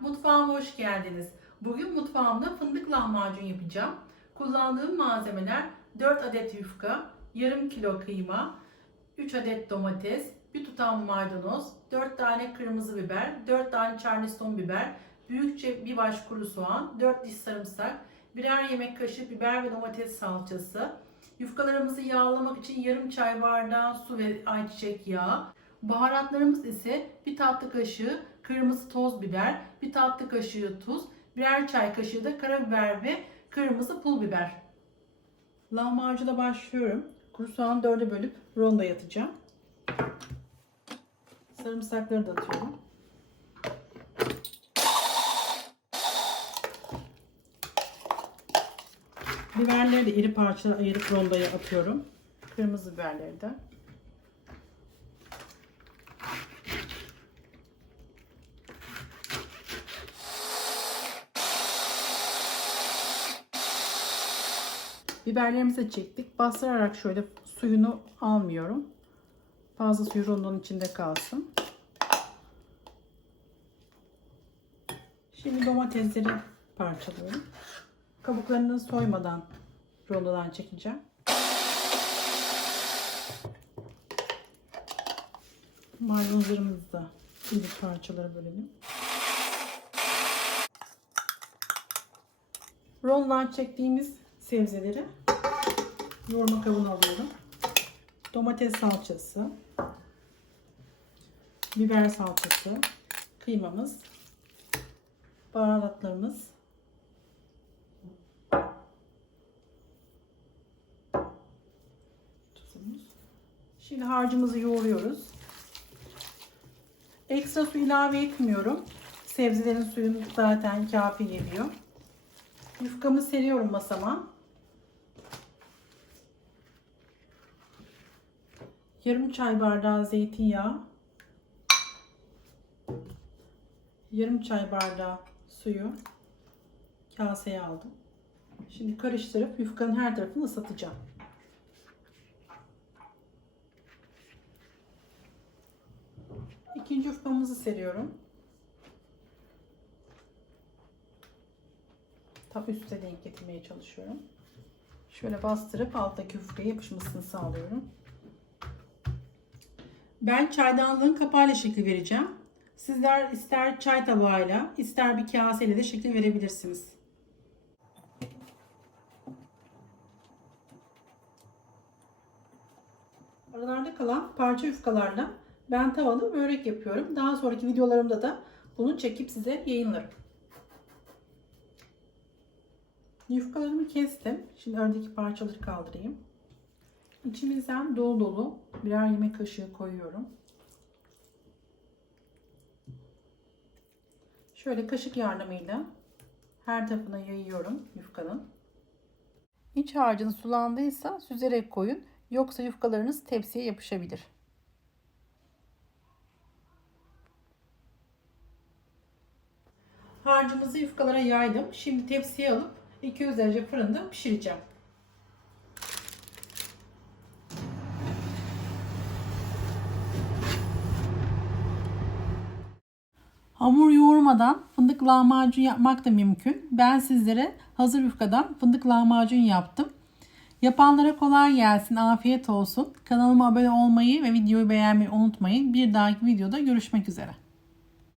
mutfağıma hoş geldiniz. Bugün mutfağımda fındık lahmacun yapacağım. Kullandığım malzemeler 4 adet yufka, yarım kilo kıyma, 3 adet domates, bir tutam maydanoz, 4 tane kırmızı biber, 4 tane charleston biber, büyükçe bir baş kuru soğan, 4 diş sarımsak, birer yemek kaşığı biber ve domates salçası, Yufkalarımızı yağlamak için yarım çay bardağı su ve ayçiçek yağı. Baharatlarımız ise bir tatlı kaşığı kırmızı toz biber, bir tatlı kaşığı tuz, birer çay kaşığı da karabiber ve kırmızı pul biber. Lahmacuna başlıyorum. Kuru soğanı dörde bölüp ronda yatacağım. Sarımsakları da atıyorum. Biberleri de iri parçalara ayırıp rondaya atıyorum. Kırmızı biberleri de. Biberlerimizi çektik. Bastırarak şöyle suyunu almıyorum. Fazla suyu rondonun içinde kalsın. Şimdi domatesleri parçalıyorum. Kabuklarını soymadan rondodan çekeceğim. Maydanozlarımızı da iri parçalara bölelim. Rondodan çektiğimiz sebzeleri yoğurma kabına alıyorum. Domates salçası, biber salçası, kıymamız, baharatlarımız, tuzumuz. Şimdi harcımızı yoğuruyoruz. Ekstra su ilave etmiyorum. Sebzelerin suyunu zaten kafi geliyor. Yufkamı seriyorum masama. Yarım çay bardağı zeytinyağı. Yarım çay bardağı suyu kaseye aldım. Şimdi karıştırıp yufkanın her tarafını ısıtacağım. İkinci yufkamızı seriyorum. Tam üste denk getirmeye çalışıyorum. Şöyle bastırıp alttaki yufkaya yapışmasını sağlıyorum. Ben çaydanlığın kapağıyla şekil vereceğim. Sizler ister çay tabağıyla ister bir kaseyle de şekil verebilirsiniz. Aralarda kalan parça yufkalarla ben tavada börek yapıyorum. Daha sonraki videolarımda da bunu çekip size yayınlarım. Yufkalarımı kestim. Şimdi aradaki parçaları kaldırayım. İçimizden dolu dolu birer yemek kaşığı koyuyorum. Şöyle kaşık yardımıyla her tarafına yayıyorum yufkanın. İç harcınız sulandıysa süzerek koyun. Yoksa yufkalarınız tepsiye yapışabilir. Harcımızı yufkalara yaydım. Şimdi tepsiye alıp 200 derece fırında pişireceğim. Hamur yoğurmadan fındık lahmacun yapmak da mümkün. Ben sizlere hazır yufkadan fındık lahmacun yaptım. Yapanlara kolay gelsin, afiyet olsun. Kanalıma abone olmayı ve videoyu beğenmeyi unutmayın. Bir dahaki videoda görüşmek üzere.